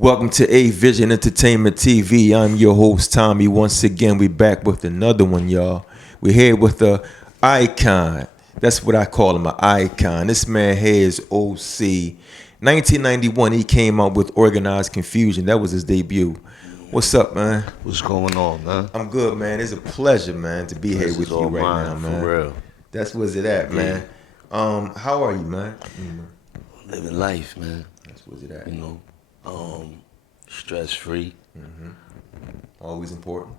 Welcome to A Vision Entertainment TV. I'm your host, Tommy. Once again, we back with another one, y'all. We're here with the icon. That's what I call him, an icon. This man here is OC. 1991, he came out with Organized Konfusion. That was his debut. What's up, man? What's going on, man? I'm good, man. It's a pleasure, man, to be here with you right now, man. For real. That's what's it at, man. How are you, man? Living life, man. That's what's it at. You know, stress free. Always important.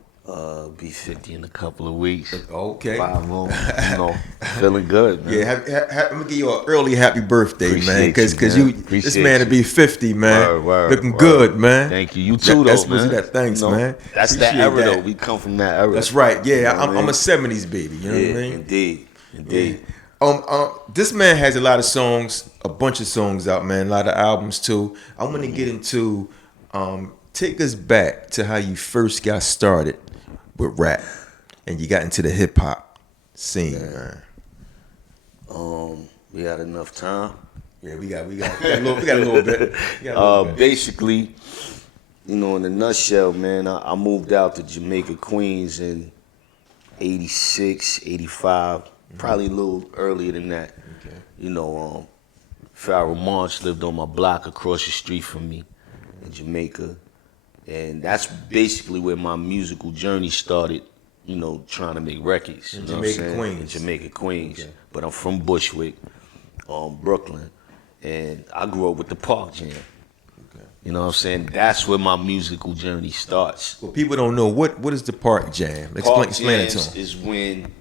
Be 50 in a couple of weeks. Okay. 5 more. You know, feeling good, man. Yeah, I'm gonna give you an early happy birthday, man. Because this you. man to be 50, man. Looking word. good, man. Thank you. You too, That's man. That. Thanks, man. That's Appreciate that era, that. though. We come from that era. That's right. Yeah, you know I'm a 70s baby. You know what I mean? Indeed. Yeah. This man has a lot of songs, a bunch of songs out, man. A lot of albums too. I want to get into, take us back to how you first got started with rap, and you got into the hip hop scene, man. We had enough time. Yeah, we got a little bit. Basically, you know, in a nutshell, man, I moved out to Jamaica, Queens in 86, 85, probably a little earlier than that. Okay. You know, Pharoah Monch lived on my block across the street from me in Jamaica. And that's basically where my musical journey started, you know, trying to make records. In you know what I'm Jamaica, saying? Queens. In Jamaica, Queens. Okay. But I'm from Bushwick, Brooklyn. And I grew up with the Park Jam. Okay. You know what I'm saying? That's where my musical journey starts. Well, people don't know what is the Park Jam. Explain it to them. Is when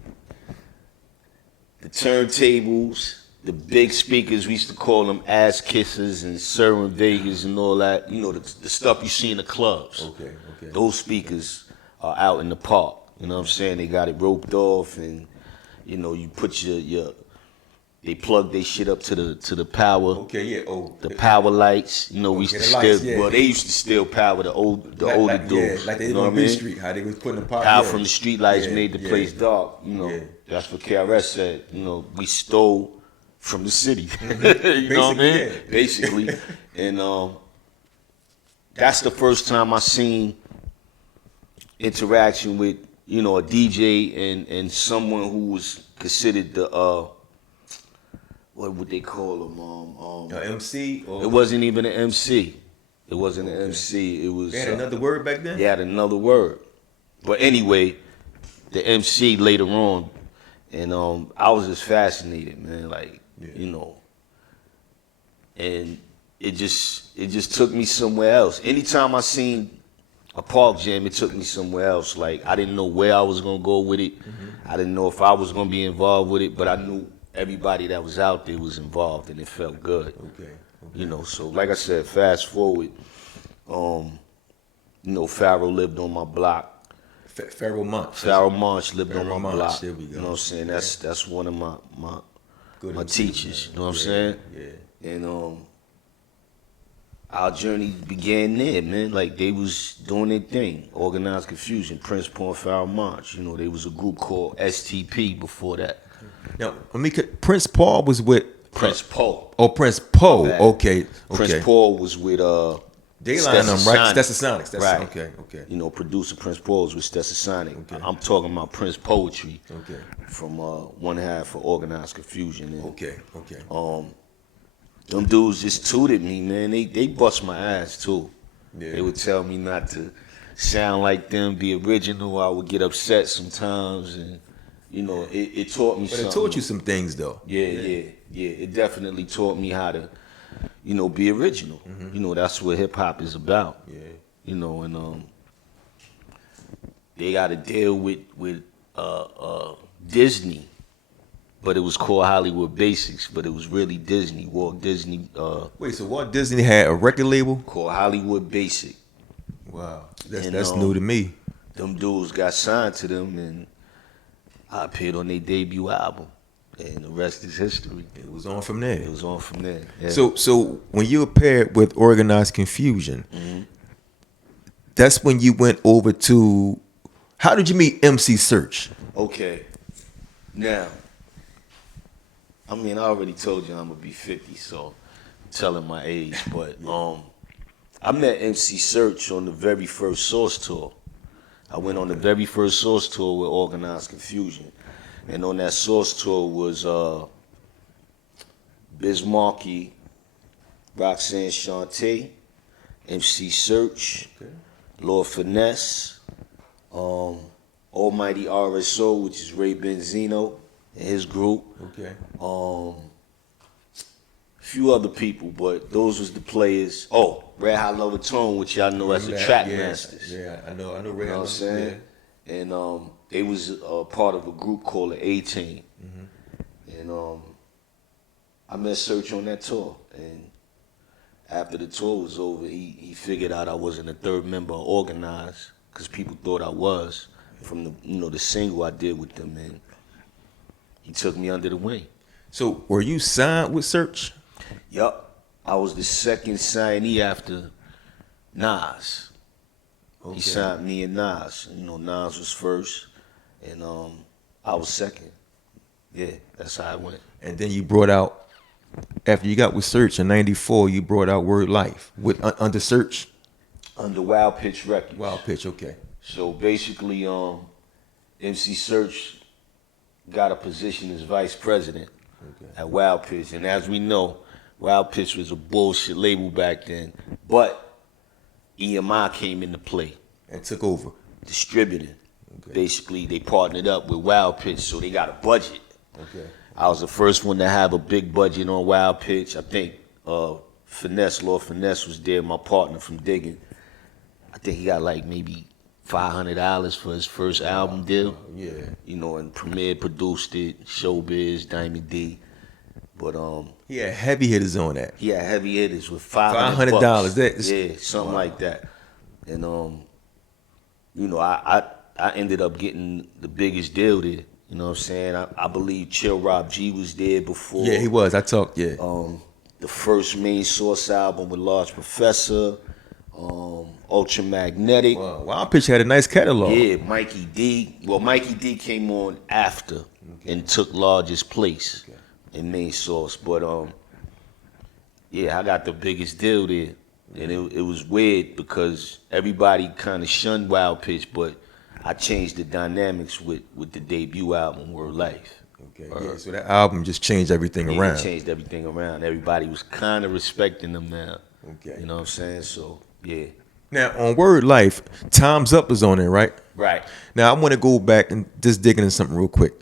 the turntables, the big speakers, we used to call them ass kissers and Servant Vegas and all that. You know, the stuff you see in the clubs. Okay. Those speakers are out in the park. You know what I'm saying? They got it roped off, and you know, you put they plug their shit up to the power. Okay, yeah. The power lights. You know, we used to steal. Well, they used to steal power. The older dudes. Yeah, like they you know on what I mean? Street, how they was putting the power. Power from the street lights made the place dark. You know, that's what KRS said. You know, we stole from the city. You know what I mean? Yeah. Basically. And that's the first time I seen interaction with, you know, a DJ and someone who was considered the what would they call him? MC? Or? It wasn't even an MC. It wasn't an MC. It was. They had another word back then? They had another word. But anyway, the MC later on, and I was just fascinated, man. Like, you know, and it just took me somewhere else. Anytime I seen a Park Jam, it took me somewhere else. Like, I didn't know where I was gonna go with it. I didn't know if I was gonna be involved with it, but I knew everybody that was out there was involved, and it felt good. Okay. You know, so like I said, fast forward, you know, Pharoah lived on my block. Pharoah Monch. Pharoah Monch lived on my block. There we go. You know what I'm saying? That's one of my teachers. Man. You know what I'm saying? Yeah. And our journey began there, man. Like, they was doing their thing. Organized Konfusion, Prince Paul and Pharoah Monch. You know, there was a group called STP before that. Now, Prince Paul was with Prince Paul. Oh, Prince Paul. Okay. Prince Paul was with Dayline, right? Stetsasonics. Right. Okay. You know, producer Prince Paul was with Stetsasonic. Okay. I'm talking about Prince Poetry. Okay. From one half of Organized Konfusion. And, Okay. them dudes just tooted me, man. They bust my ass too. Yeah. They would tell me not to sound like them, be original. I would get upset sometimes, and you know, it taught me something. But it taught you some things, though. Yeah. It definitely taught me how to, you know, be original. You know, that's what hip hop is about. Yeah. You know, and they got to deal with Disney, but it was called Hollywood Basics, but it was really Disney. Walt Disney. Wait, so Walt Disney had a record label called Hollywood Basic. Wow, that's new to me. Them dudes got signed to them, and I appeared on their debut album, and the rest is history. It was on from there. Yeah. So when you appeared with Organized Konfusion, that's when you went over to. How did you meet MC Search? Okay. Now, I mean, I already told you I'm gonna be 50, so I'm telling my age, but I met MC Search on the very first Source tour. I went on the very first Source tour with Organized Konfusion. And on that Source tour was Biz Markie, Roxanne Shante, MC Search, okay. Lord Finesse, Almighty RSO, which is Ray Benzino and his group. Okay. Few other people, but those was the players. Oh, Red Hot Lover Tone, which y'all know as the Track Masters. Yeah, I know Red Hot. You know what I'm saying? Yeah. And they was part of a group called the A-Team. Mm-hmm. And I met Search on that tour. And after the tour was over, he figured out I wasn't a third member of Organized, because people thought I was from the single I did with them, and he took me under the wing. So were you signed with Search? Yup. I was the second signee after Nas. Okay. He signed me and Nas. Nas was first, and I was second. Yeah, that's how it went. And then you brought out, after you got with Search in '94, you brought out Word Life with under Search. Under Wild Pitch Records. Wild Pitch, okay. So basically, MC Search got a position as vice president at Wild Pitch, and as we know, Wild Pitch was a bullshit label back then, but EMI came into play. And took over. Distributing. Okay. Basically, they partnered up with Wild Pitch, so they got a budget. Okay. I was the first one to have a big budget on Wild Pitch. I think Lord Finesse was there, my partner from Diggin. I think he got like maybe $500 for his first album deal. Yeah. And Premier produced it, Showbiz, Diamond D. But he had heavy hitters on that. He had heavy hitters with $500. Yeah, something like that. And I ended up getting the biggest deal there. You know what I'm saying? I believe Chill Rob G was there before. Yeah, he was. I talked. Yeah. The first Main Source album with Large Professor, Ultramagnetic. Wow. Wild Pitch had a nice catalog. Yeah, Mikey D. Well, Mikey D came on after and took Large's place in Main Source. But yeah, I got the biggest deal there. And it was weird because everybody kind of shunned Wild Pitch, but I changed the dynamics with the debut album, Word Life. Okay, yeah, so that album just changed everything around. It changed everything around. Everybody was kind of respecting them now. Okay. You know what I'm saying? So, yeah. Now, on Word Life, Time's Up is on there, right? Right. Now, I want to go back and just dig into something real quick.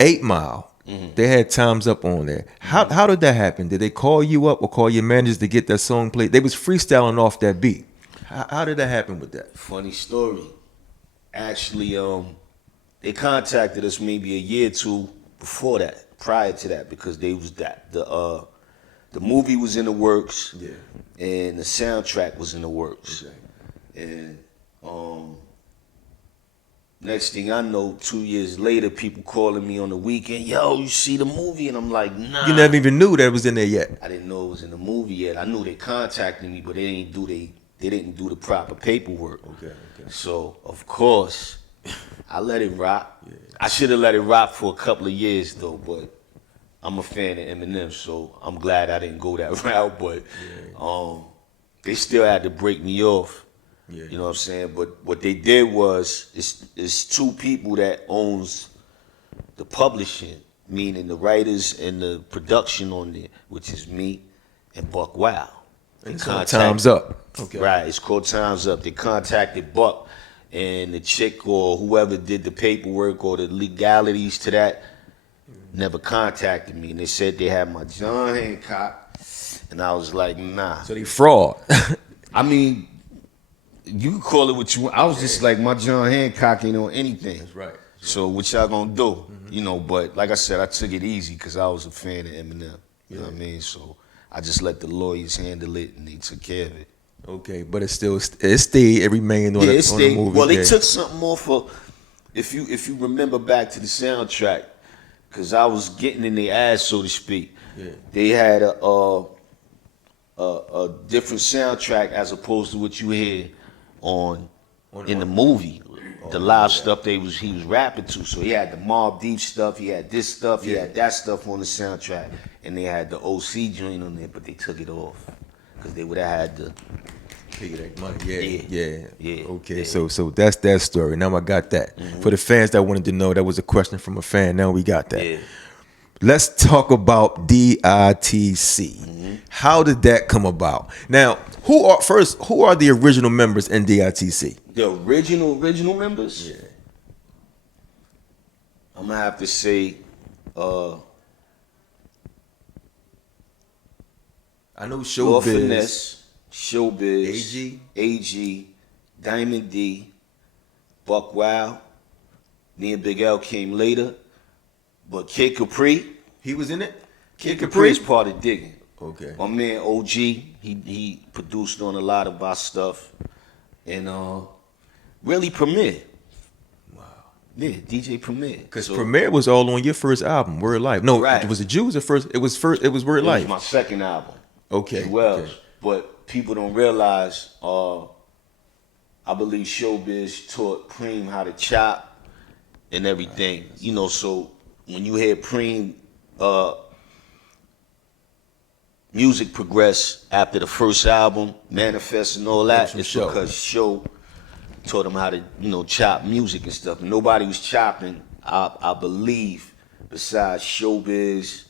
8 Mile, they had Time's Up on there. How did that happen? Did they call you up or call your managers to get that song played? They was freestyling off that beat. How did that happen with that? Funny story. Actually, they contacted us maybe a year or two before that, prior to that, because they was the movie was in the works, and the soundtrack was in the works. Okay. And next thing I know, 2 years later, people calling me on the weekend, yo, you see the movie? And I'm like, nah. You never even knew that was in there yet. I didn't know it was in the movie yet. I knew they contacted me, but they didn't do the proper paperwork. Okay. So, of course, I let it rock. Yeah. I should have let it rock for a couple of years, though, but I'm a fan of Eminem, so I'm glad I didn't go that route. But they still had to break me off. Yeah. You know what I'm saying? But what they did was, it's two people that owns the publishing, meaning the writers and the production on it, which is me and Buckwild. It's called Time's Up. Okay. Right, it's called Time's Up. They contacted Buck, and the chick or whoever did the paperwork or the legalities to that never contacted me. And they said they had my John Hancock, and I was like, nah. So they fraud. I mean, you can call it what you want. I was just like, my John Hancock ain't on anything. That's right. So what y'all gonna do? But like I said, I took it easy because I was a fan of Eminem. You know what I mean? So I just let the lawyers handle it, and they took care of it. Okay, but it stayed. It remained on, it on the movie. Well, they took something more for, if you remember back to the soundtrack, because I was getting in their ass, so to speak. Yeah. They had a different soundtrack as opposed to what you hear in the movie. The live stuff he was rapping to. So he had the Mobb Deep stuff, he had this stuff, he had that stuff on the soundtrack, and they had the OC joint on there, but they took it off. because they would have had to pay that money. Yeah. Okay, yeah. so that's that story. Now I got that. For the fans that wanted to know, that was a question from a fan. Now we got that. Yeah. Let's talk about D.I.T.C. How did that come about? Now, who are the original members in D.I.T.C? The original members? Yeah. I'm gonna have to say, I know Lord Showbiz, Finesse, Showbiz, A.G, A.G, Diamond D, Buckwild. Me and Big L came later, but Kid Capri, he was in it. Kid Capri is part of Diggin. Okay. My man OG, he produced on a lot of our stuff, and really Premier. Wow. Yeah, DJ Premier. Because Premier was all on your first album, Word Life. No, Right. was it Jews at first? It was Word It was Life. my second album. Okay. Wells. Okay. But people don't realize, I believe Showbiz taught Preem how to chop and everything. You know, so when you hear Preem music progress after the first album, Manifest and all that, it's Show. because Show taught him how to, chop music and stuff. And nobody was chopping, I believe, besides Showbiz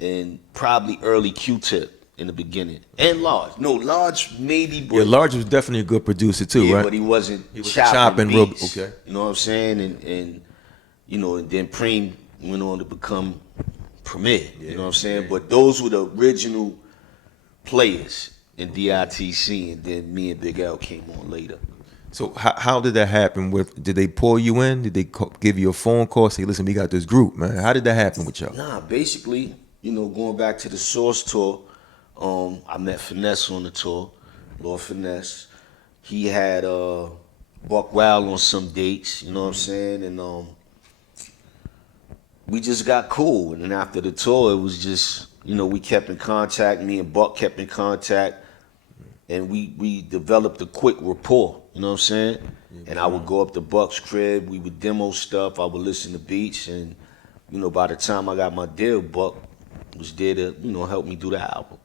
and probably early Q-Tip in the beginning. And Large. No, Large maybe, but Yeah, Large was definitely a good producer too, yeah, right? but he wasn't was chopping real- beats. okay. You know what I'm saying? And then Preem went on to become Premier. You know what I'm saying? But those were the original players in D.I.T.C, and then me and Big L came on later. So how did that happen? Did they pull you in? Did they give you a phone call? Say, listen, we got this group, man. How did that happen with y'all? Nah, basically, going back to the Source tour, I met Finesse on the tour, Lord Finesse. He had Buckwild on some dates, you know what I'm saying? And we just got cool. And then after the tour, it was just, we kept in contact. Me and Buck kept in contact. And we developed a quick rapport, you know what I'm saying? And I would go up to Buck's crib, we would demo stuff, I would listen to beats, and by the time I got my deal, Buck was there to, help me do the album.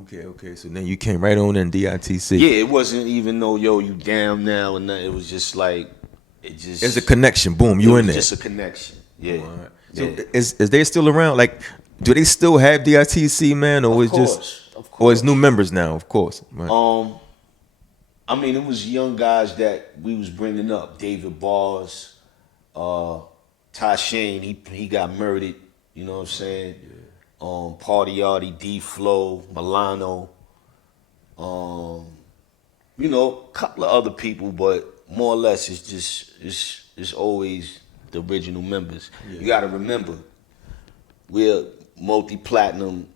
Okay. So then you came right on in D.I.T.C. Yeah, it wasn't even no, yo, you down now, and it was just like, It's a connection. Boom, you in there. Just a connection. Yeah. Right. So Yeah. is they still around? Like, do they still have D.I.T.C, man, or Of is course, just, of or it's course. new members now? Of course. Right. I mean, it was young guys that we was bringing up. David Bars, Ty Shane, he got murdered. You know what I'm saying? Yeah. Party Artie, D Flow, Milano. A couple of other people, but more or less it's just it's always the original members. Yeah. You got to remember, we're multi-platinum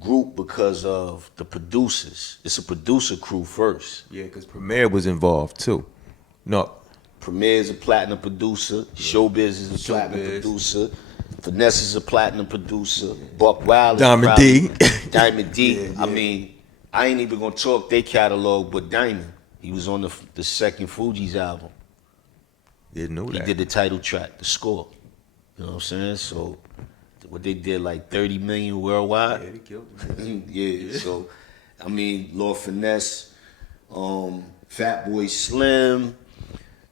group because of the producers. It's a producer crew first. Yeah, because Premier was involved too. No. Premier is a platinum producer. Yeah. Showbiz is a platinum producer. Finesse is a platinum producer. Yeah. Buckwild is Diamond D. Diamond D. Yeah. I mean, I ain't even gonna talk their catalog, but Diamond, he was on the second Fuji's album. Didn't know that. He did the title track, the score. You know what I'm saying? So what they did, like 30 million worldwide. Yeah, they killed it. Yeah. So, I mean, Lord Finesse, Fat Boy Slim,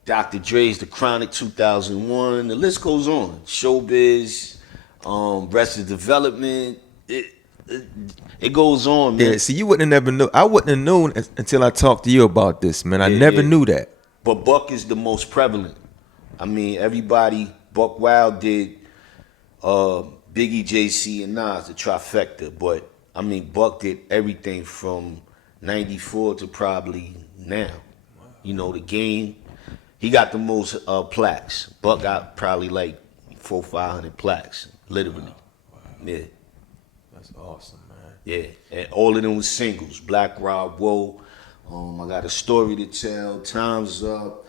Dr. Dre's The Chronic 2001. The list goes on. Showbiz, Arrested Development. It goes on, man. Yeah. See, you wouldn't have never know. I wouldn't have known until I talked to you about this, man. I never knew that. But Buck is the most prevalent. I mean, everybody. Buckwild did. Biggie, JC, and Nas, the trifecta. But, I mean, Buck did everything from 94 to probably now. Wow. The Game. He got the most plaques. Buck got probably like 400-500 plaques, literally. Wow. Yeah. That's awesome, man. Yeah. And all of them was singles. Black Rob, Whoa. I got a story to tell. Time's Up.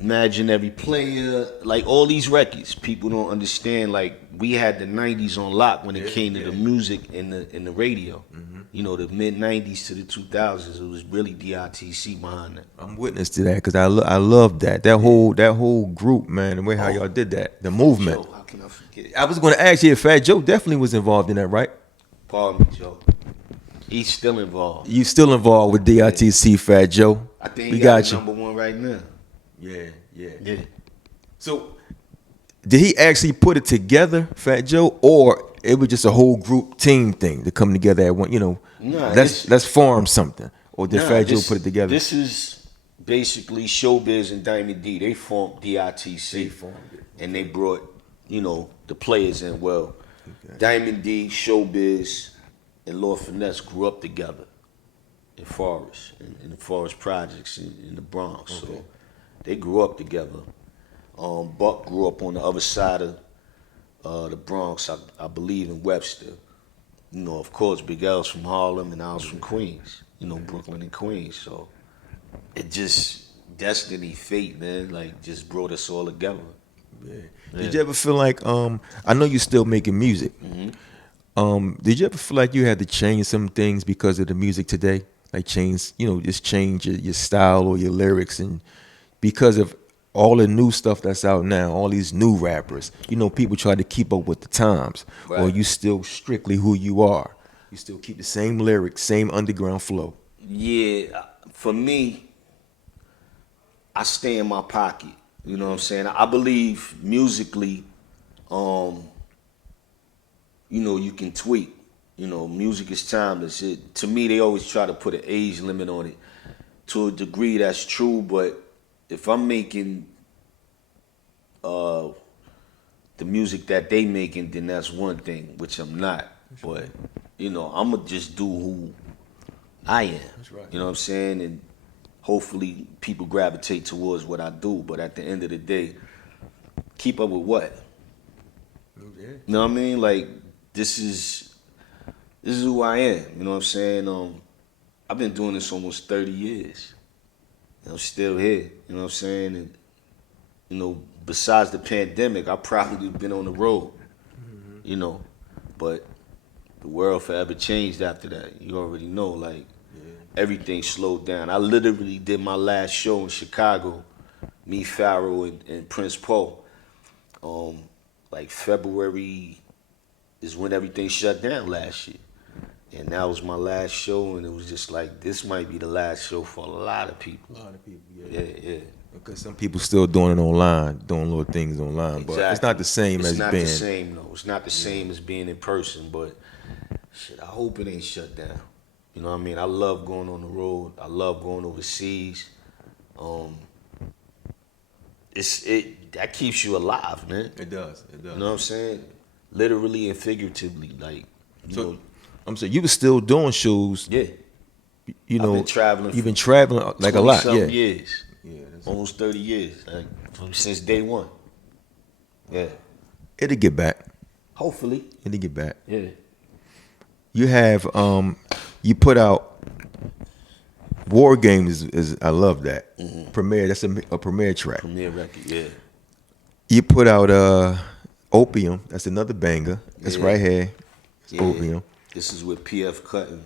Imagine Every Player, like all these records, people don't understand. Like we had the '90s on lock when it came to the music and the radio. Mm-hmm. The mid '90s to the 2000s, it was really D.I.T.C behind that. I'm witness to that because I love that whole group, man. The way how y'all did that, the movement. Joe, how can I forget? I was going to ask you if Fat Joe definitely was involved in that, right? Pardon me, Joe. He's still involved. You still involved with D.I.T.C, Fat Joe? I think we he got got you. #1 right now. Yeah. So, did he actually put it together, Fat Joe, or it was just a whole group team thing to come together at one? Nah, let's form something. Or did Fat Joe put it together? This is basically Showbiz and Diamond D. They formed D.I.T.C. They formed it. And they brought, the players in. Well, Diamond D, Showbiz, and Lord Finesse grew up together in Forest, in the Forest Projects in the Bronx. Okay. So they grew up together. Buck grew up on the other side of the Bronx, I believe in Webster. Of course, Big L's from Harlem and I was from Queens, Brooklyn and Queens. So it just, destiny, fate, man, like just brought us all together. Yeah. Did you ever feel like, I know you're still making music. Did you ever feel like you had to change some things because of the music today? Like just change your style or your lyrics, and because of all the new stuff that's out now, all these new rappers, people try to keep up with the times. Right. Or you still strictly who you are. You still keep the same lyrics, same underground flow. Yeah, for me, I stay in my pocket. You know what I'm saying? I believe musically, you can tweak. Music is timeless. To me, they always try to put an age limit on it. To a degree, that's true, but if I'm making the music that they making, then that's one thing, which I'm not. But, I'ma just do who I am. That's right. You know what I'm saying? And hopefully people gravitate towards what I do. But at the end of the day, keep up with what? Yeah. You know what I mean? Like, this is who I am. You know what I'm saying? I've been doing this almost 30 years. I'm still here. You know what I'm saying? And, besides the pandemic, I probably been on the road. But the world forever changed after that. You already know, like, everything slowed down. I literally did my last show in Chicago, me, Pharaoh, and Prince Paul. Like February is when everything shut down last year. And that was my last show, and it was just like, this might be the last show for a lot of people. Yeah. Because some people still doing it online, doing little things online, exactly. But it's not the same as being. It's not the same, though. It's not the same as being in person, but shit, I hope it ain't shut down. You know what I mean? I love going on the road. I love going overseas. That keeps you alive, man. It does. You know what I'm saying? Literally and figuratively, like. I'm saying you were still doing shows. Yeah. I've been traveling. You've been traveling like a lot. Yeah. Years. Yeah. Almost 30 years, like since day one. Yeah. It'll get back. Hopefully. It'll get back. Yeah. You have you put out War Games is I love that. Mm-hmm. Premiere, that's a premiere track. Premiere record, yeah. You put out Opium, that's another banger. That's right here. It's Opium. This is with P.F. Cutting.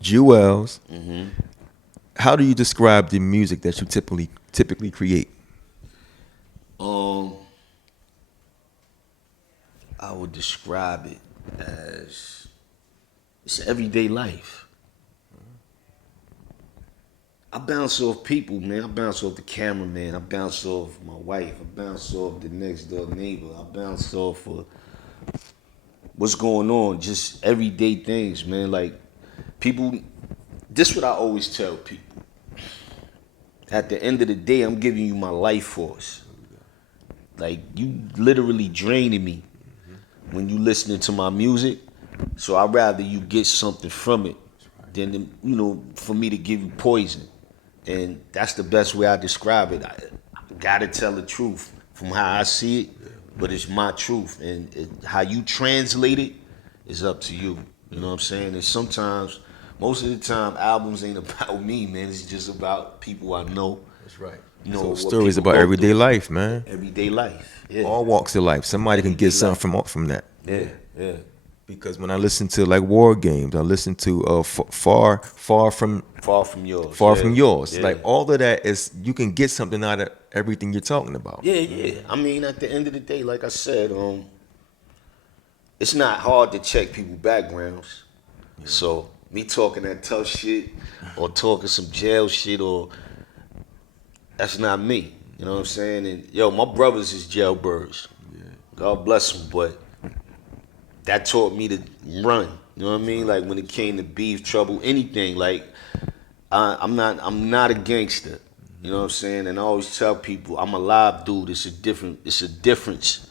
Jewels. Mm-hmm. How do you describe the music that you typically create? I would describe it as it's everyday life. I bounce off people, man. I bounce off the cameraman. I bounce off my wife. I bounce off the next door neighbor. I bounce off what's going on, just everyday things, man. Like, people, this is what I always tell people. At the end of the day, I'm giving you my life force. Like, you literally draining me when you listening to my music. So I'd rather you get something from it than, for me to give you poison. And that's the best way I describe it. I gotta tell the truth from how I see it. But it's my truth, and how you translate it is up to you. You know what I'm saying? And sometimes, most of the time, albums ain't about me, man. It's just about people I know. That's right. So stories about everyday life, man. Everyday life. Yeah. All walks of life. Somebody can get something from that. Yeah. Because when I listen to like War Games, I listen to far from yours. From yours. Yeah. Like all of that is, you can get something out of everything you're talking about. Yeah. I mean, at the end of the day, like I said, it's not hard to check people's backgrounds. Yeah. So Me talking that tough shit or talking some jail shit or that's not me. You know what I'm saying? And yo, my brothers is jailbirds. Yeah. God bless them, but that taught me to run. You know what I mean? Like when it came to beef, trouble, anything. Like I'm not a gangster. You know what I'm saying? And I always tell people I'm a live dude. It's a difference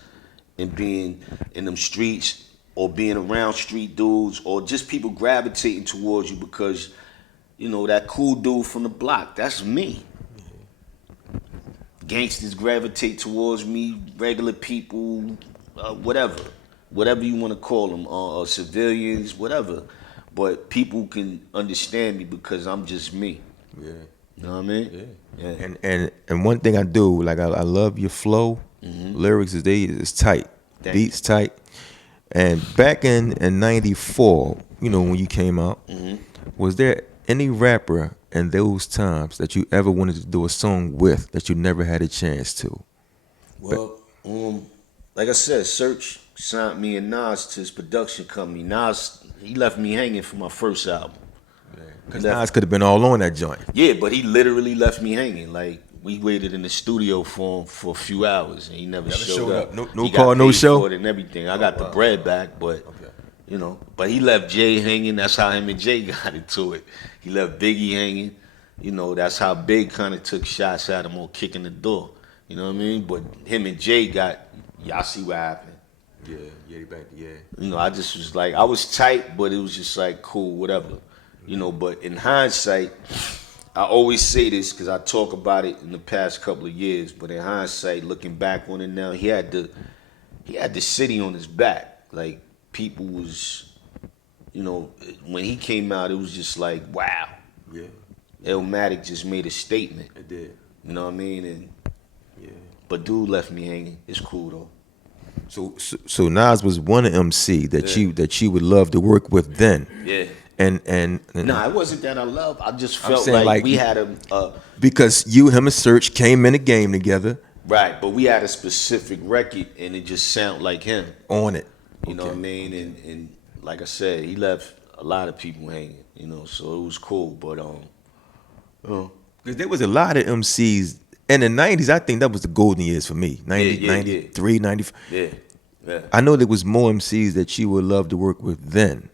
in being in them streets or being around street dudes or just people gravitating towards you because, you know, that cool dude from the block, that's me. Gangsters gravitate towards me, regular people, whatever you want to call them, civilians, whatever. But people can understand me because I'm just me. Yeah. You know what I mean? Yeah. And one thing I do, like I love your flow. Lyrics is tight. Beats tight. And back in '94, you know, when you came out, was there any rapper in those times that you ever wanted to do a song with that you never had a chance to? Well, like I said, Search signed me and Nas to his production company. Nas, he left me hanging for my first album. Because Nas could have been all on that joint. Yeah, but he literally left me hanging. Like, we waited in the studio for him for a few hours, and he never showed up. No call, no show? For it and everything. I got the bread back, but, you know. But he left Jay hanging. That's how him and Jay got into it. He left Biggie hanging. You know, that's how Big kind of took shots at him or kicking the door. You know what I mean? But him and Jay y'all see what happened. Yeah. You know, I just was like, I was tight, but it was just like, cool, whatever. You know, but in hindsight, I always say this because I talk about it in the past couple of years, but in hindsight, looking back on it now, he had the city on his back. Like, people was, you know, when he came out, it was just like, wow. Yeah. Illmatic just made a statement. It did. You know what I mean? And but dude left me hanging. It's cool though. So Nas was one of MC that you would love to work with then. Yeah. And nah, it wasn't that I love. I just felt like we had a because you, him, and Search came in the game together. Right, but we had a specific record, and it just sounded like him On it. You know what I mean? And like I said, he left a lot of people hanging. You know, so it was cool. But because there was a lot of MCs in the '90s. I think that was the golden years for me. 93, 94. Yeah. I know there was more MCs that you would love to work with then.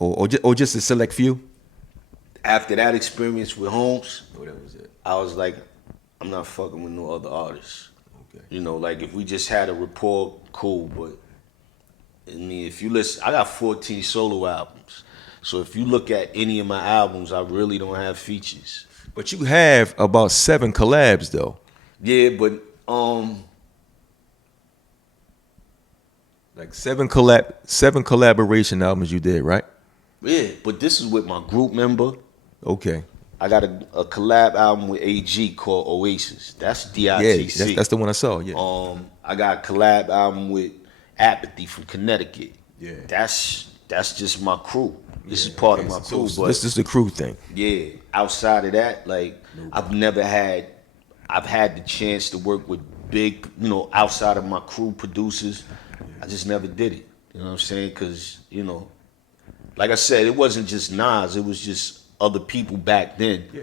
Or just a select few? After that experience with Holmes, that was it. I was like, I'm not fucking with no other artists. Okay. You know, like if we just had a rapport, cool. But I mean, if you listen, I got 14 solo albums. So if you look at any of my albums, I really don't have features. But you have about 7 collabs though. Yeah, but like 7 collaboration albums you did, right? Yeah, but this is with my group member. Okay. I got a collab album with A.G called Oasis. That's D.I.T.C. Yeah, that's the one I saw. Yeah. I got a collab album with Apathy from Connecticut. Yeah. That's just my crew. This is part of my crew. So this is the crew thing. Yeah. Outside of that, like I've had the chance to work with big, you know, outside of my crew producers. I just never did it. You know what I'm saying? Because, you know, like I said, it wasn't just Nas. It was just other people back then. Yeah.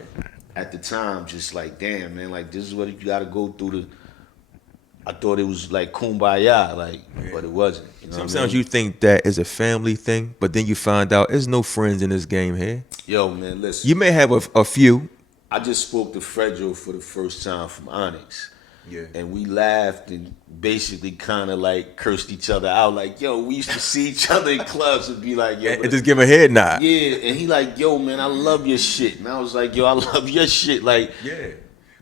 At the time, just like, damn, man, like this is what you got to go through. I thought it was like kumbaya, like, but it wasn't. You know Sometimes you think that is a family thing, but then you find out there's no friends in this game here. Yo, man, listen. You may have a few. I just spoke to Fredro for the first time from Onyx. Yeah. And we laughed and basically kind of like cursed each other out. Like, yo, we used to see each other in clubs and be like, yo. And just give a head nod. Yeah, and he like, yo, man, I love your shit. And I was like, yo, I love your shit. Like, yeah.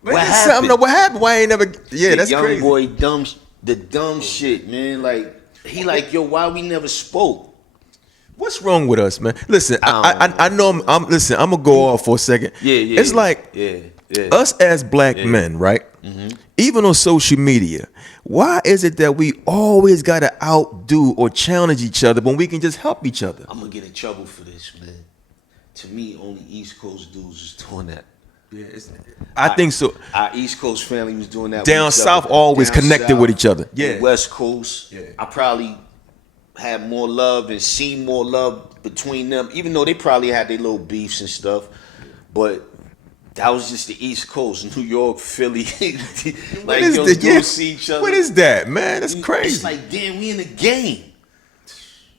What happened? What happened? Why I ain't never? Yeah, that's young crazy. Boy, the dumb shit, man. Like, he like, yo, why we never spoke? What's wrong with us, man? Listen, I know I'm listen, I'm gonna go off for a second. Yeah. It's like us as black men, right? Mm-hmm. Even on social media, why is it that we always gotta outdo or challenge each other when we can just help each other? I'm gonna get in trouble for this, man. To me, only East Coast dudes is doing that. Yeah, I think so. Our East Coast family was doing that. Down with each south other. always Down connected south, with each other. Yeah. West Coast. Yeah. I probably had more love and seen more love between them, even though they probably had their little beefs and stuff. But that was just the East Coast, New York, Philly. Like, yo, dudes see each other. What is that, man? That's crazy. It's like, damn, we in a game.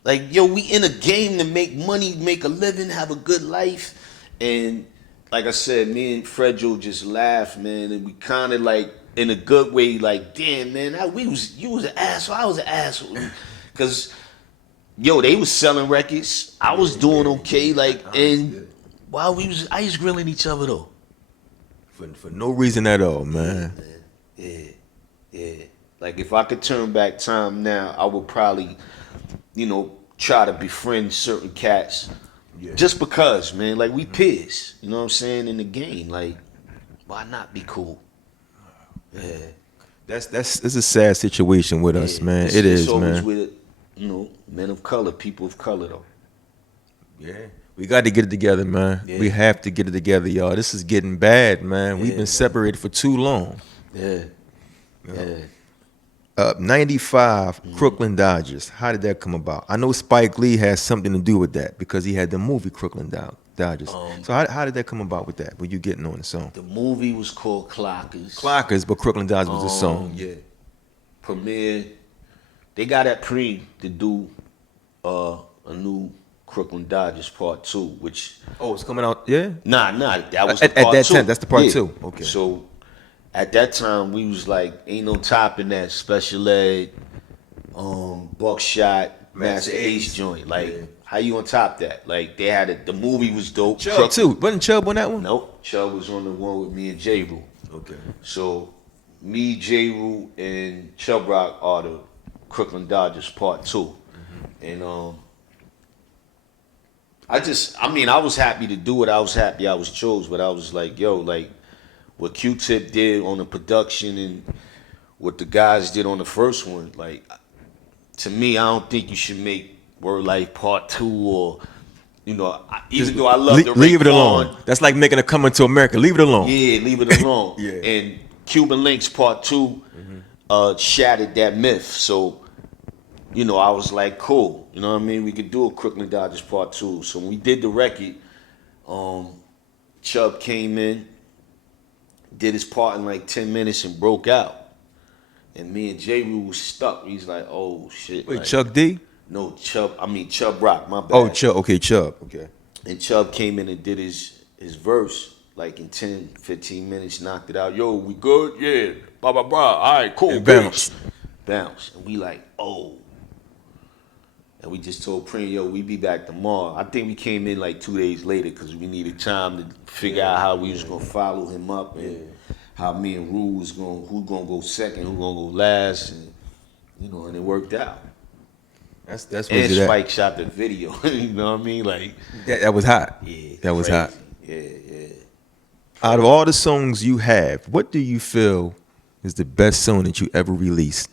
Like, yo, we in a game to make money, make a living, have a good life. And like I said, me and Fredjo just laughed, man. And we kind of like, in a good way, like, damn, man, you was an asshole, I was an asshole. Because, yo, they was selling records. I was doing okay. Like, and while we was ice grilling each other, though. For no reason at all, man. Yeah. Like, if I could turn back time now, I would probably, try to befriend certain cats. Yeah. Just because, man. Like, we peers. You know what I'm saying? In the game. Like, why not be cool? Yeah. That's it's a sad situation with us, man. It is, man. With, men of color, people of color, though. Yeah. We got to get it together, man. Yeah. We have to get it together, y'all. This is getting bad, man. We've been separated for too long. Yeah. 95, Crooklyn Dodgers. How did that come about? I know Spike Lee has something to do with that because he had the movie Crooklyn Dodgers. So how did that come about with that? Were you getting on the song? The movie was called Clockers. Clockers, but Crooklyn Dodgers was the song. Yeah. Premiere. They got at Pre to do a new Crooklyn Dodgers Part 2, which... Oh, it's coming out, yeah? Nah, that was the Part 2. At that time, that's the Part 2. Okay. So, at that time, we was like, ain't no topping that Special Ed, Buckshot, Master Ace joint. Like, how you on top that? Like, they had it, the movie was dope. Chubb too. Wasn't Chubb on that one? Nope. Chubb was on the one with me and J. Rule. Okay. So, me, J. Rule, and Chubb Rock are the Crooklyn Dodgers Part 2. And, I was happy to do it. I was happy I was chose, but I was like, yo, like, what Q-Tip did on the production and what the guys did on the first one, like, to me, I don't think you should make Word Life Part 2 or, even though I love the leave it alone. That's like making a Coming to America. Leave it alone. Yeah, leave it alone. Yeah. And Cuban Links Part 2 shattered that myth. So, I was like, cool. You know what I mean? We could do a Crooklyn Dodgers Part 2. So when we did the record, Chubb came in, did his part in like 10 minutes and broke out. And me and J. Rule was stuck. He's like, oh, shit. Wait, like, Chuck D? No, Chubb Rock, my bad. Oh, Chubb. Okay, Chubb. Okay. And Chubb came in and did his verse like in 10, 15 minutes, knocked it out. Yo, we good? Yeah. Blah, blah, blah. All right, cool. And bounce. And we like, oh. And we just told Prim, yo, we be back tomorrow. I think we came in like 2 days later because we needed time to figure out how we was going to follow him up and how me and Rue was going, who going to go second, who going to go last. And, and it worked out. That's and Spike shot the video. You know what I mean? Like that was hot. Yeah. That was hot. Yeah. Out of all the songs you have, what do you feel is the best song that you ever released?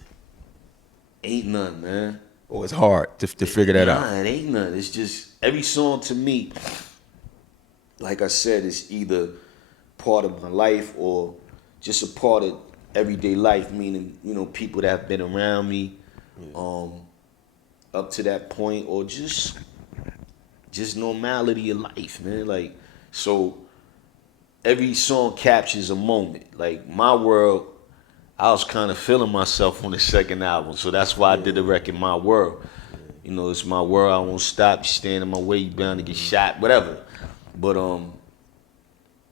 Ain't none, man. Oh, it's hard to figure that out. It ain't none. It's just every song to me, like I said, is either part of my life or just a part of everyday life, meaning, people that have been around me up to that point, or just normality of life, man. Like, so every song captures a moment. Like, My World, I was kind of feeling myself on the second album, so that's why I did the record My World. It's my world, I won't stop, you stand in my way, you bound to get shot, whatever. But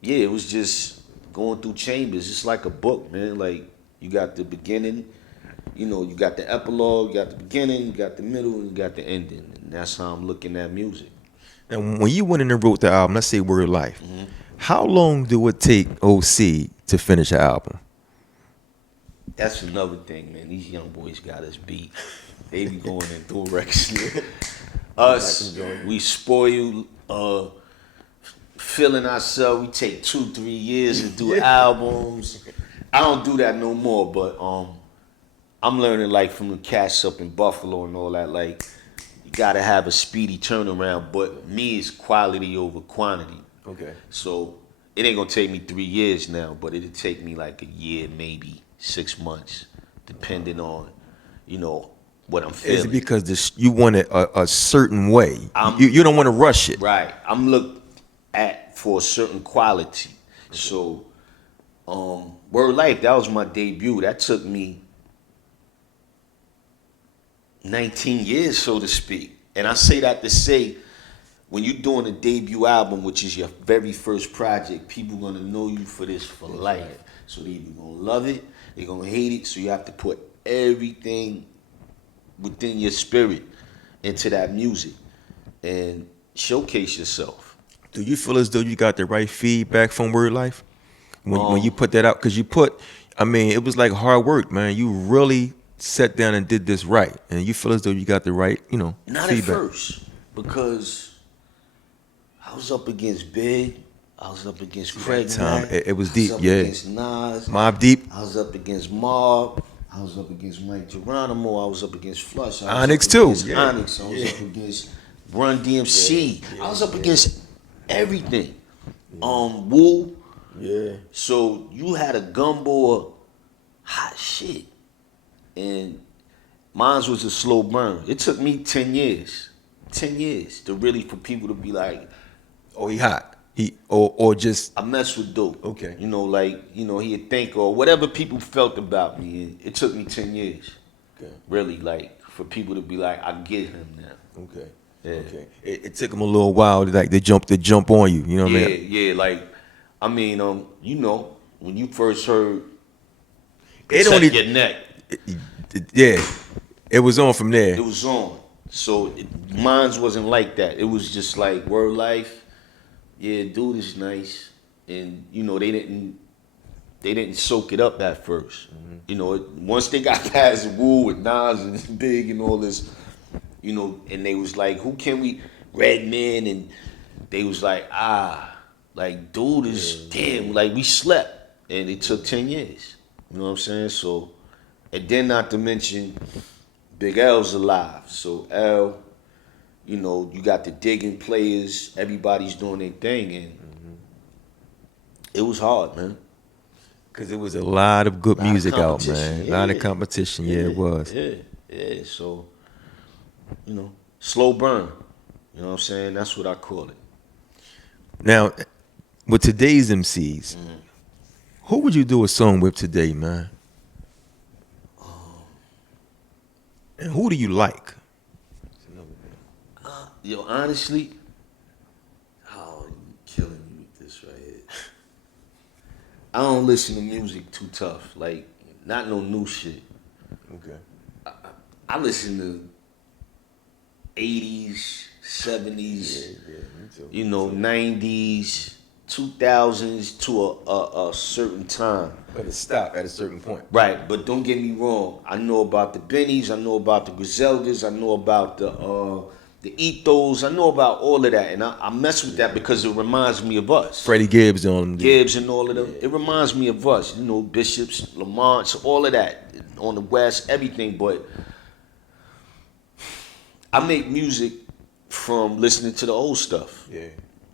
it was just going through chambers. It's like a book, man. Like, you got the beginning, you got the epilogue, you got the beginning, you got the middle, and you got the ending. And that's how I'm looking at music. And when you went in and wrote the album, let's say Word Life, how long do it take OC to finish an album? That's another thing, man. These young boys got us beat. They be going in through records. Us, we spoil, feeling ourselves. We take 2-3 years to do albums. I don't do that no more, but I'm learning, like, from the cats up in Buffalo and all that, like, you gotta have a speedy turnaround, but me, it's quality over quantity. Okay. So it ain't gonna take me 3 years now, but it'll take me like a year, maybe 6 months, depending on, what I'm Is feeling. it because you want it a certain way? I'm- You don't want to rush it. Right. I'm looked at for a certain quality. So, Word Life, that was my debut. That took me 19 years, so to speak. And I say that to say, when you're doing a debut album, which is your very first project, people gonna know you for this for life. right. So they either gonna love it, they gonna hate it. So you have to put everything within your spirit into that music and showcase yourself. Do you feel as though you got the right feedback from Word Life when you put that out? Because I mean, it was like hard work, man. You really sat down and did this right, and you feel as though you got the right, Not feedback. at first, because I was up against Big, I was up against Craig time, Mack, it was I deep, was up yeah. against Nas, Mobb Deep, I was up against Mob, I was up against Mike Geronimo, I was up against Flush, I was Onyx up too, against yeah. Onyx, I was up against Run DMC, I was up against everything. Woo. yeah. So you had a gumbo of hot shit. And mine was a slow burn. It took me 10 years. 10 years to really for people to be like, Oh, he hot. Or just I mess with dope. Okay. He'd think or whatever people felt about me. It took me 10 years. okay. Really, like, for people to be like, I get him now. Okay. Yeah. Okay. It took him a little while to jump on you. You know what I mean? Yeah, like, I mean, when you first heard It Check only Your Neck, yeah. It was on from there. it was on. So mine wasn't like that. It was just like Word Life. Yeah, dude is nice, and they didn't soak it up at 1st. Once they got past Woo with Nas and Big and all this, and they was like, who can we? Redman, and they was like, like dude is damn, like we slept, and it took 10 years. You know what I'm saying? So, and then not to mention, Big L's alive. So L, you got the digging players, everybody's doing their thing, and it was hard, man. Because it was a lot of good Lot of music out, competition, man. A lot of yeah. competition. Yeah, it was. Yeah. So, slow burn. You know what I'm saying? That's what I call it. Now, with today's MCs, who would you do a song with today, man? And who do you like? Yo, honestly, oh, you killing me with this right here. I don't listen to music too tough. Like, not no new shit. Okay. I listen to 80s, 70s, me too. 90s, 2000s to a certain time. But it stopped at a certain point. Right, but don't get me wrong. I know about the Bennies, I know about the Griseldas, I know about the Ethos, I know about all of that, and I mess with that because it reminds me of us. Freddie Gibbs on them. Gibbs and all of them. It reminds me of us, Bishops, Lamonts, all of that on the West, everything. But I make music from listening to the old stuff. Yeah.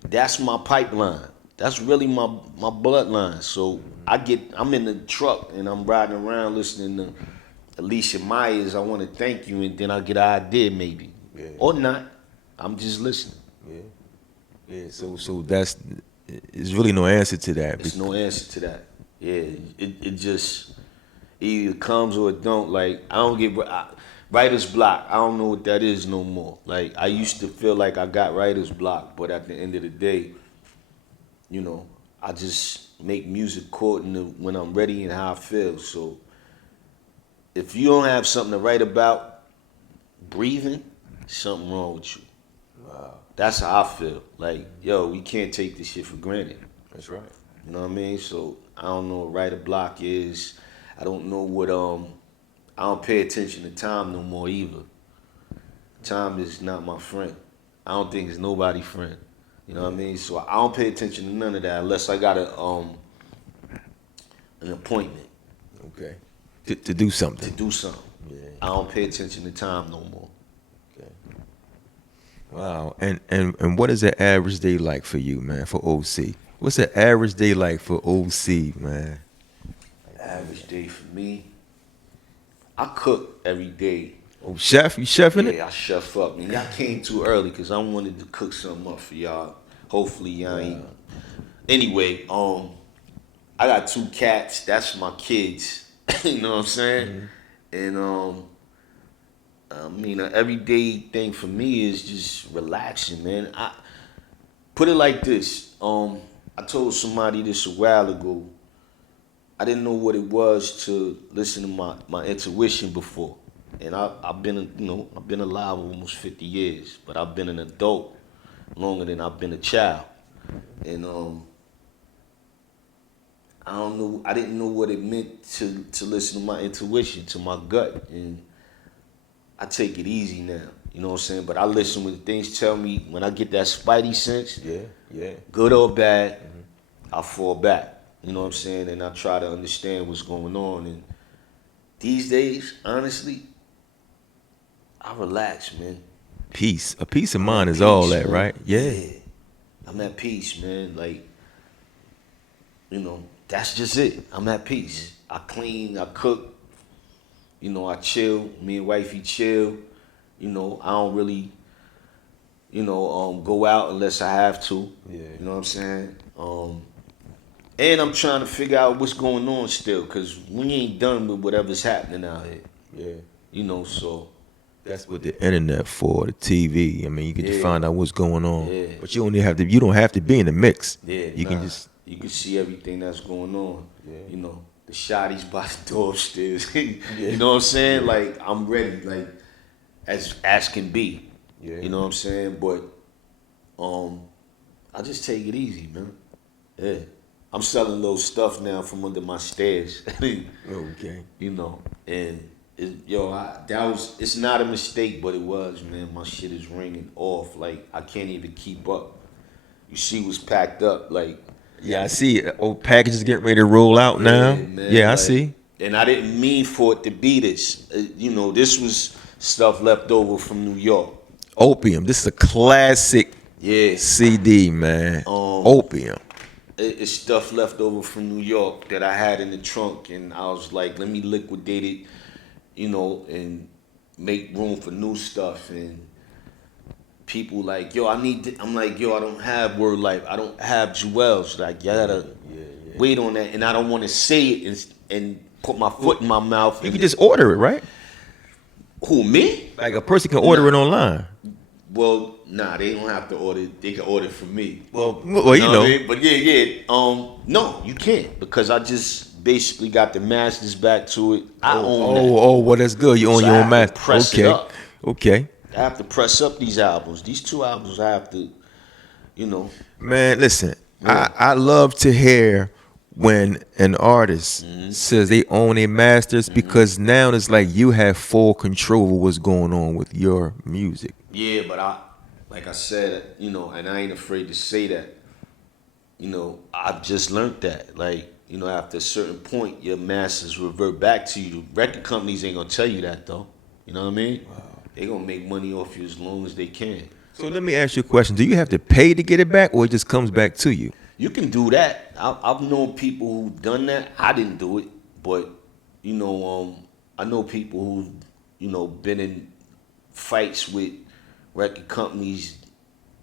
That's my pipeline. That's really my bloodline. So I'm in the truck and I'm riding around listening to Alicia Myers, I Want to Thank You, and then I get an idea maybe. Yeah. Or not. I'm just listening. Yeah. So that's there's really no answer to that. There's no answer to that. Yeah, it just either comes or it don't. Like, I don't get writer's block. I don't know what that is no more. Like, I used to feel like I got writer's block, but at the end of the day, I just make music according to when I'm ready and how I feel. So if you don't have something to write about, breathing, something wrong with you. Wow. That's how I feel. Like, yo, we can't take this shit for granted. That's right. You know what I mean? So I don't know what writer block is. I don't know what I don't pay attention to time no more either. Time is not my friend. I don't think it's nobody's friend. You know what I mean? So I don't pay attention to none of that unless I got an appointment. Okay. To do something. To do something. Yeah. I don't pay attention to time no more. Okay. Wow. And what is the average day like for you, man, for OC? What's the average day like for OC, man? Average day for me, I cook every day Oh, chef, you chefing it? Yeah, I chef up. And y'all came too early because I wanted to cook something up for y'all. Hopefully y'all ain't. Anyway, I got 2 cats. That's my kids. You know what I'm saying? And I mean, an everyday thing for me is just relaxing, man. I put it like this. I told somebody this a while ago. I didn't know what it was to listen to my intuition before. And I've been, I've been alive almost 50 years, but I've been an adult longer than I've been a child. And I don't know, I didn't know what it meant to listen to my intuition, to my gut. And I take it easy now, you know what I'm saying? But I listen when things tell me, when I get that spidey sense, good or bad, I fall back. You know what I'm saying? And I try to understand what's going on. And these days, honestly, I relax, man. Peace. A peace of mind is Peace, all that, man. right? Yeah. I'm at peace, man. Like, that's just it. I'm at peace. I clean, I cook, I chill. Me and wifey chill. I don't really, go out unless I have to. Yeah. You know what I'm saying? And I'm trying to figure out what's going on still, because we ain't done with whatever's happening out here. Yeah. So. That's what the internet for, the TV. I mean, you get to find out what's going on. Yeah. But you don't have to be in the mix. You can just you can see everything that's going on. Yeah. The shotties by the door upstairs. You know what I'm saying? Yeah. Like, I'm ready, like, as can be. Yeah. You know what I'm saying? But I just take it easy, man. Yeah. I'm selling little stuff now from under my stairs. Okay. And it's not a mistake, but it was, man. My shit is ringing off. Like, I can't even keep up. You see what's packed up, like. Yeah, I see. Old packages getting ready to roll out now. Man, Yeah, I like, see. And I didn't mean for it to be this. This was stuff left over from New York. Opium. This is a classic CD, man. Opium. It's stuff left over from New York that I had in the trunk, and I was like, let me liquidate it, and make room for new stuff. And people like, yo, I'm like, yo, I don't have Word Life. I don't have Jewels. Like, y'all gotta wait on that. And I don't want to say it and put my foot in my mouth. You can just order it, right? Who, me? Like a person can order it online. Well, nah, they don't have to order it. They can order it from me. Well, you know. What I mean? But no, you can't, because I just basically got the masters back to it. I own that. Well, that's good. You own your own master. Press it up. Okay. I have to press up these albums. These 2 albums I have to, Man, listen. I love to hear when an artist says they own their masters, because now it's like you have full control of what's going on with your music. Yeah, but like I said, and I ain't afraid to say that. I've just learned that. Like, after a certain point, your masters revert back to you. The record companies ain't gonna tell you that, though. You know what I mean? Wow. They gonna make money off you as long as they can. So let me ask you a question. Do you have to pay to get it back, or it just comes back to you? You can do that. I've known people who've done that. I didn't do it, but I know people who've been in fights with record companies,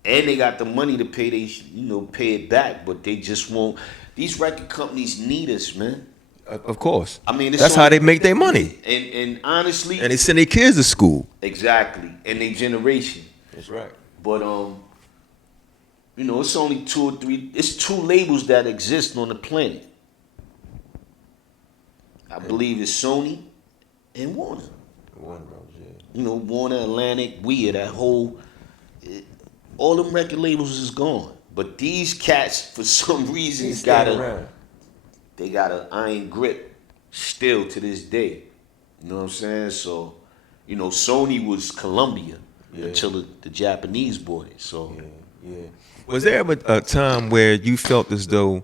and they got the money to pay. Pay it back, but they just won't. These record companies need us, man. Of course. I mean, that's how they make their money. And honestly, and they send their kids to school. Exactly, and their generation. That's right. But it's only 2 or 3. It's 2 labels that exist on the planet. I believe it's Sony and Warner. Warner Brothers, yeah. Warner, Atlantic, that whole. All them record labels is gone. But these cats, for some reason, they got an iron grip still to this day. You know what I'm saying? So, Sony was Columbia until the Japanese bought it. So, yeah. Was there ever a time where you felt as though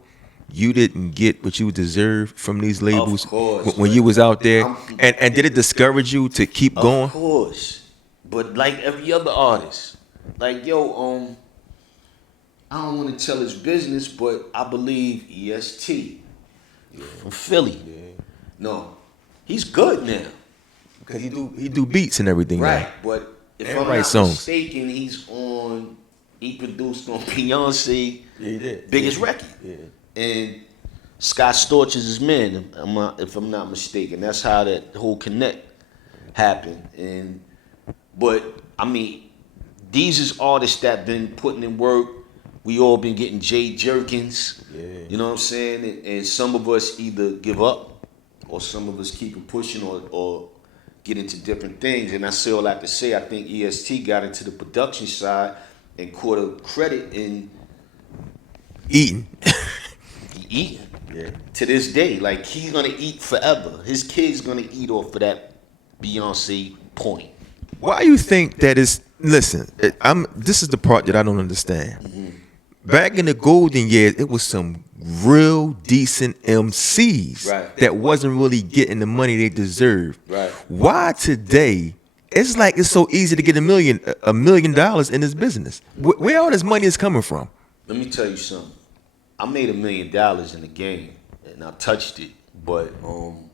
you didn't get what you deserved from these labels? Of course, when you was out there? And did it discourage you to keep going? Of course. But like every other artist, like, yo, I don't want to tell his business, but I believe EST from Philly. Yeah. No, he's good now. Because he do beats and everything. Right, now. but if And I'm write not songs. mistaken, he produced on Beyonce biggest record. Yeah. And Scott Storch is his man, if I'm not mistaken. That's how that whole connect happened. But I mean, these is artists that been putting in work. We all been getting Jay Jerkins. Yeah. You know what I'm saying? And some of us either give up, or some of us keep it pushing, or get into different things. And I say all that to say, I think EST got into the production side and caught a credit in Eating. eating. Yeah. To this day, like, he's gonna eat forever. His kid's gonna eat off of that Beyonce point. Why you think that is? Listen, this is the part that I don't understand. Mm-hmm. Back in the golden years, it was some real decent MCs Right. that wasn't really getting the money they deserved. Right. Why today? It's like it's so easy to get $1 million in this business. Where all this money is coming from? Let me tell you something. I made $1 million in the game, and I touched it. But and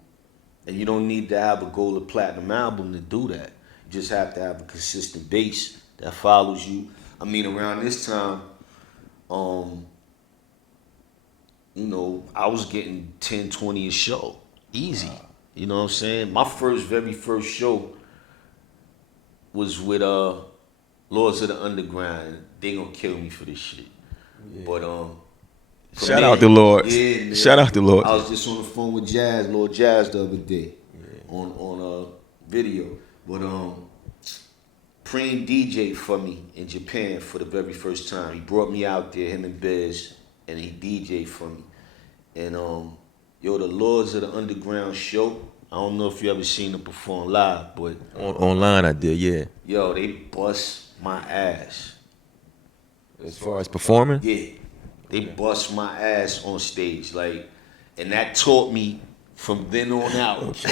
you don't need to have a gold or platinum album to do that. You just have to have a consistent base that follows you. I mean, around this time, you know, I was getting 10, 20 a show, easy. You know what I'm saying? My very first show was with Lords of the Underground. They gonna kill me for this shit. Yeah. But shout out to Lord. Yeah, man. Shout out to Lord. I was just on the phone with Lord Jazz the other day, on a video. But Preem DJ for me in Japan for the very first time. He brought me out there, him and Biz, and he DJ'd for me. And the Lords of the Underground show. I don't know if you ever seen them perform live, but Online I did, yeah. Yo, they bust my ass. As far as performing? Yeah. They bust my ass on stage. Like, and that taught me from then on out.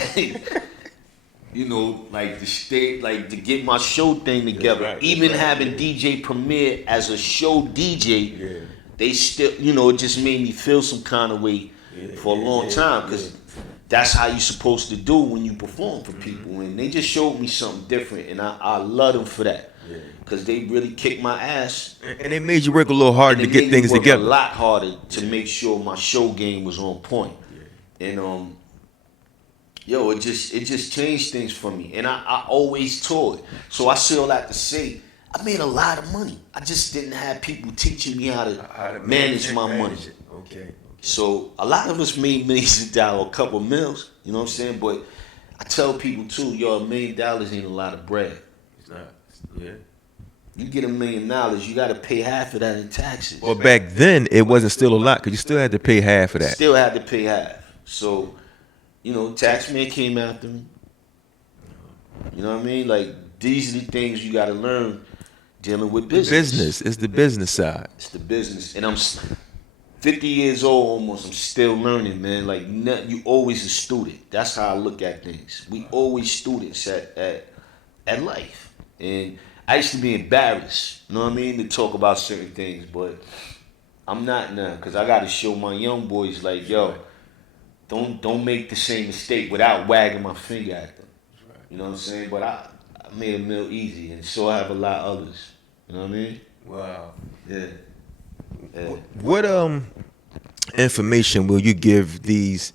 You know, like to get my show thing together. Right, even having DJ Premier as a show DJ, they still, you know, it just made me feel some kind of way for a long time, because that's how you supposed to do when you perform for people. And they just showed me something different, and I love them for that. Because they really kicked my ass. And they made you work a little harder to get things together. A lot harder to make sure my show game was on point. And it just changed things for me. And I always toured. So I still like to say, I made a lot of money. I just didn't have people teaching me how to manage my money. Okay. So a lot of us made millions of dollars, a couple mils, you know what I'm saying? But I tell people too, yo, $1 million ain't a lot of bread. It's not. Yeah. You get $1 million, you got to pay half of that in taxes. Well, back then it wasn't still a lot, because you still had to pay half of that. Still had to pay half. So, you know, taxman came after me. You know what I mean? Like, these are the things you got to learn dealing with business. It's the business side. It's the business. And I'm 50 years old almost. I'm still learning, man. Like, you always a student. That's how I look at things. We always students at life. And I used to be embarrassed, you know what I mean, to talk about certain things, but I'm not now, because I got to show my young boys, like, yo, don't make the same mistake without wagging my finger at them. You know what I'm saying? But I made $1 million easy, and so I have a lot of others. You know what I mean? Wow. Yeah. What information will you give these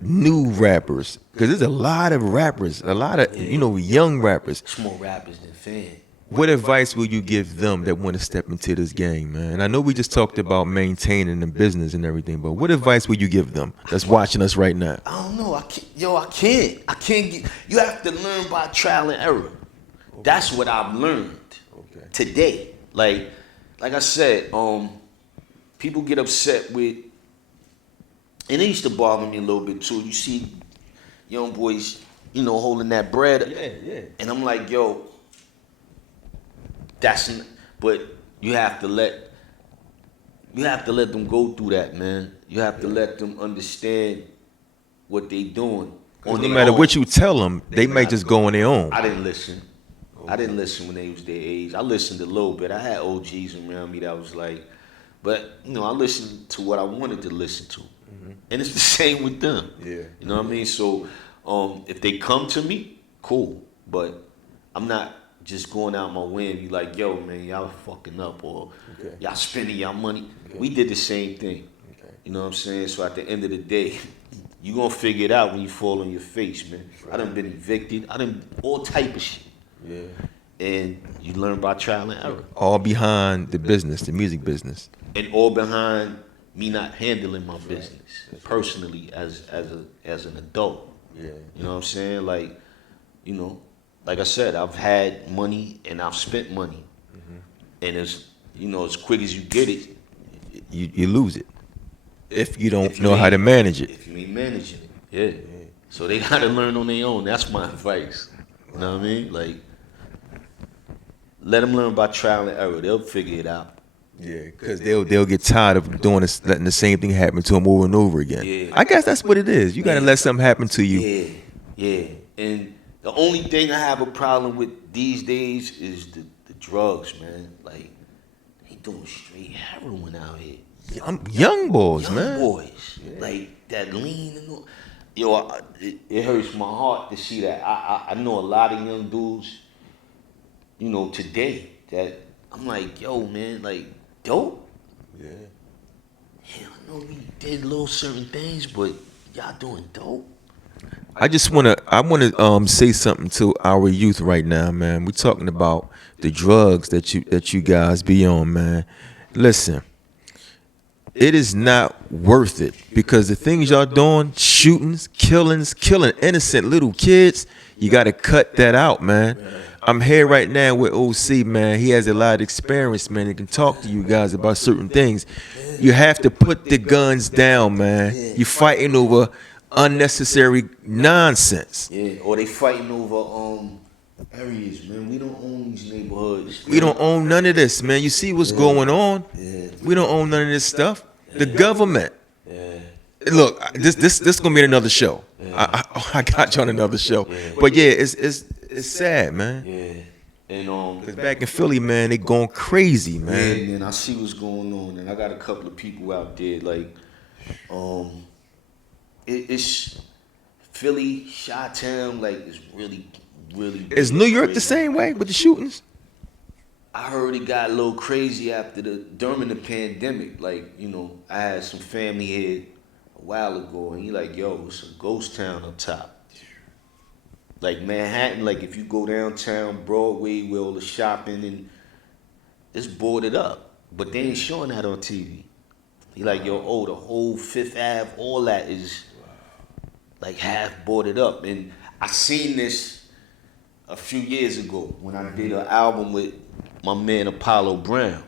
new rappers? Because there's a lot of rappers, a lot of young rappers. It's more rappers than fans. What advice will you give them that want to step into this game, man? I know we just talked about maintaining the business and everything, but what advice will you give them that's watching us right now? I don't know. I can't. You have to learn by trial and error. Okay. That's what I've learned today. Like I said, people get upset with, and it used to bother me a little bit too. You see young boys, holding that bread. Yeah. And I'm like, yo, but you have to let them go through that, man. You have to let them understand what they doing. No matter what you tell them, they might just go on their own. I didn't listen. I didn't listen when they was their age. I listened a little bit. I had OGs around me that was like, but I listened to what I wanted to listen to. Mm-hmm. And it's the same with them. Yeah. You know what I mean? So If they come to me, cool. But I'm not just going out my way and be like, yo, man, y'all fucking up or y'all spending y'all money. We did the same thing. You know what I'm saying? So at the end of the day, you gonna figure it out when you fall on your face, man. I done been evicted. I done all type of shit. Yeah. And you learn by trial and error. All behind the business, the music business. And all behind me not handling my business personally as an adult. Yeah. You know what I'm saying? Like, you know, like I said, I've had money and I've spent money. And as you know, as quick as you get it, you lose it. If you don't know how to manage it. If you ain't managing it. Yeah. So they gotta learn on their own. That's my advice. You know what I mean? Like, let them learn by trial and error. They'll figure it out. Yeah, because they'll get tired of doing this, letting the same thing happen to them over and over again. Yeah. I guess that's what it is. You got to let something happen to you. Yeah. And the only thing I have a problem with these days is the drugs, man. Like, they doing straight heroin out here. Young boys, man. Young boys. Yeah. Like, that lean and all. Yo, it hurts my heart to see that. I know a lot of young dudes, you know, today that I'm like, yo, man, like, dope? Yeah. Hell, I know we did little certain things, but y'all doing dope? I wanna say something to our youth right now, man. We're talking about the drugs that you guys be on, man. Listen, it is not worth it because the things y'all doing, shootings, killing innocent little kids, you gotta cut that out, man. I'm here right now with OC, man. He has a lot of experience, man. He can talk to you guys about certain things. You have to put the guns down, man. You're fighting over unnecessary nonsense. Yeah, or they fighting over areas, man. We don't own these neighborhoods. We don't own none of this, man. You see what's going on? Yeah. We don't own none of this stuff. The government. Yeah. Look, this gonna be another show. Yeah. I got you on another show. Yeah. But yeah, it's sad, man. Yeah. And cause back in Philly, man, they going crazy, man. Yeah, man, I see what's going on, and I got a couple of people out there, like, it's Philly, Chi-Town, like, it's really, really. Is New York the same way with the shootings? I heard it got a little crazy during the pandemic. Like, you know, I had some family here a while ago, and he like, yo, it's a ghost town up top. Like Manhattan, like if you go downtown Broadway where all the shopping and it's boarded up. But they ain't showing that on TV. He like, yo, the whole Fifth Ave, all that is like half boarded up. And I seen this a few years ago when I did an album with my man Apollo Brown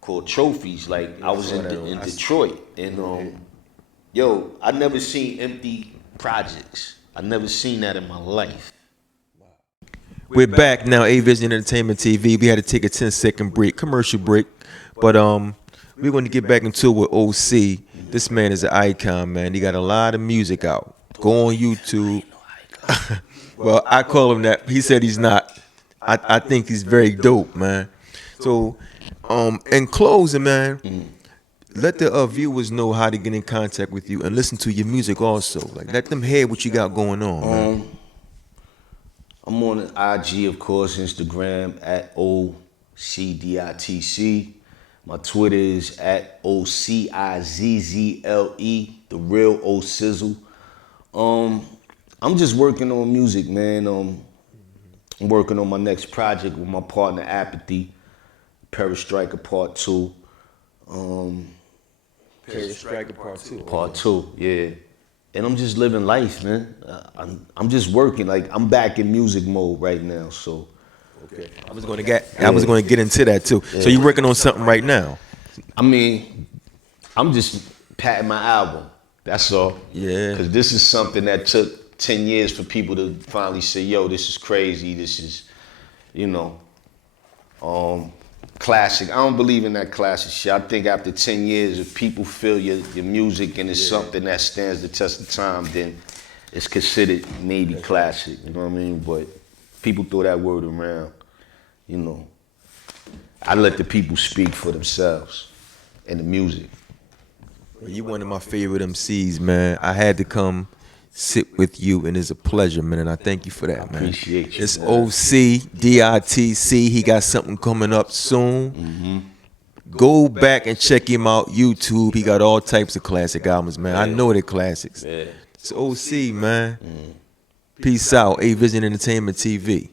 called Trophies. Like I was in Detroit. And yo, I never seen empty projects. I never seen that in my life. We're back now, A-Vision Entertainment TV. We had to take a 10-second break, commercial break. But we're going to get back into it with OC. This man is an icon, man. He got a lot of music out. Go on YouTube. Well, I call him that. He said he's not. I think he's very dope, man. So, in closing, man, let the viewers know how to get in contact with you and listen to your music also. Like, let them hear what you got going on, man. I'm on IG, of course, Instagram at OCDITC. My Twitter is at OCIZZLE, the real O Sizzle. I'm just working on music, man. I'm working on my next project with my partner Apathy, Perestriker Part 2. Perestriker Part 2. Part 2, yeah. And I'm just living life, man. I'm just working. Like, I'm back in music mode right now, so. Okay. I was going to get into that too. Yeah. So you're working on something right now? I mean, I'm just patting my album. That's all. Yeah. Because this is something that took 10 years for people to finally say, yo, this is crazy. This is, you know, classic. I don't believe in that classic shit. I think after 10 years, if people feel your music and it's something that stands the test of time, then it's considered maybe classic. You know what I mean? But people throw that word around. You know, I let the people speak for themselves and the music. You one of my favorite MCs, man. I had to come sit with you, and it's a pleasure, man. And I thank you for that, man. Appreciate you. It's man. OC, D.I.T.C. He got something coming up soon. Go back and check him out. YouTube. He got all types of classic albums, man. I know they're classics. Yeah. It's OC, man. Peace out. A Vision Entertainment TV.